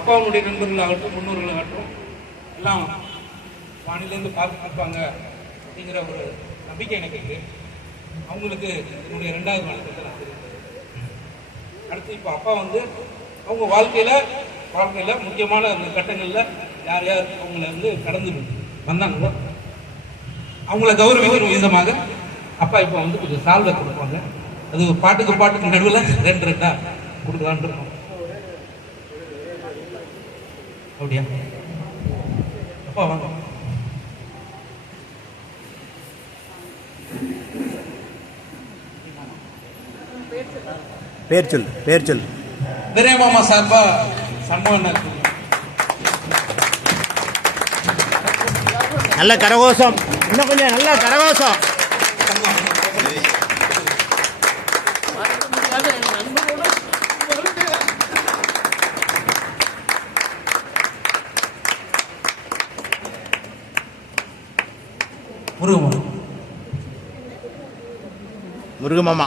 அப்பாவுடைய நண்பர்களாகட்டும் முன்னோர்களாகட்டும் எல்லாம் வானிலேருந்து பார்த்துருப்பாங்க அப்படிங்கிற ஒரு நம்பிக்கை எனக்கு இருக்கு. அவங்களுக்கு என்னுடைய 2வது வணக்கத்தை நான் தெரிவிக்கிறேன். அடுத்து இப்போ அப்பா வந்து அவங்க வாழ்க்கையில் முக்கியமான அந்த கட்டங்களில் யார் யார் அவங்கள கடந்து வந்தாங்களோ அவங்கள கௌரவிக்கிற விதமாக அப்பா இப்போ கொஞ்சம் சால்வை கொடுப்பாங்க. அது பாட்டுக்கு நடுவில் 2 கொடுக்கலான் இருக்கோம். அப்படியா அப்பா வாங்க. பேர் சொல். பெரிய மாமா சார்பா சம்பவம் நல்ல கரகோஷம், இன்னும் கொஞ்சம் நல்ல கரகோஷம். முருக மாமா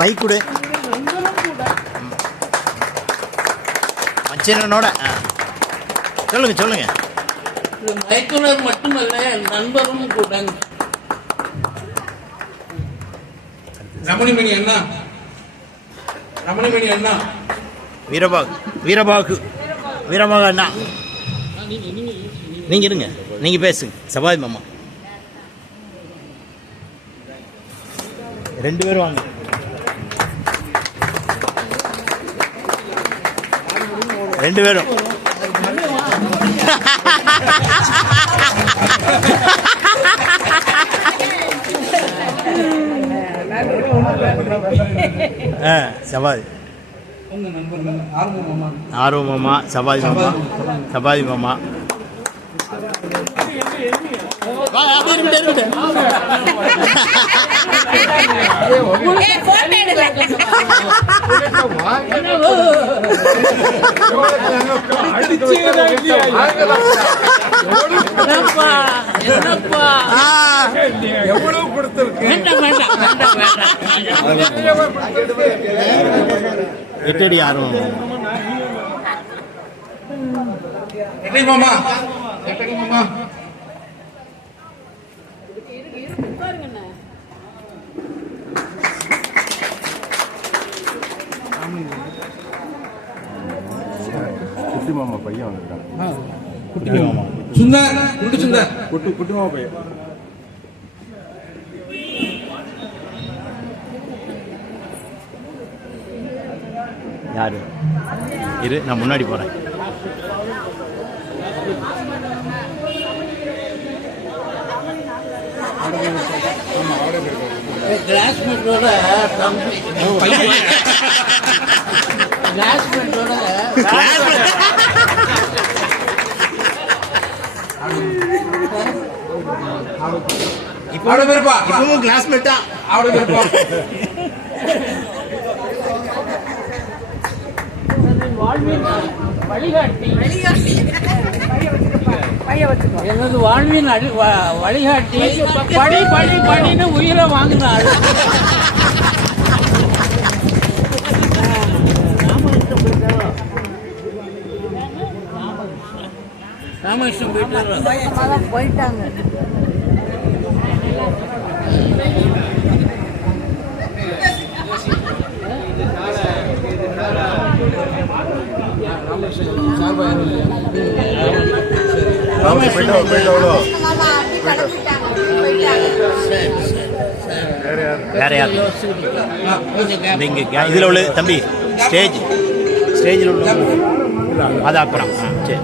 மைக் கொடு மச்சனோட சொல்லுங்க. மைக்குனர் மட்டுமல்ல, நண்பரும் கூட. ரமணிமணி அண்ணா வீரபாகு அண்ணா, நீங்க இருங்க, நீங்க பேசுங்க. சபாதி மாமா 2 பேரும் வாங்க. ரெண்டு பேரும் சபாதி ஆர்வ மாமா, சபாதி மாமா எவ்வளவு கொடுத்திருக்கு. 8 அடி ஆர்வம் மாமா குட்டி மாமா பையன் வந்திருக்காங்க. குட்டி மாமா சுந்தர் குட்டி மாமா பையன். யாரு இரு, நான் முன்னாடி போறேன். கிளாஸ்மேட்டோட இப்பவும் கிளாஸ்மேட்டா எனது வாழ்வின் வழிகாட்டி. படின்னு உயிரை வாங்கினார். ராமகிருஷ்ணன் போயிட்டாங்க. வேற யார் இதுல உள்ள தம்பி ஸ்டேஜில் உள்ள அது அப்புறம் சரி.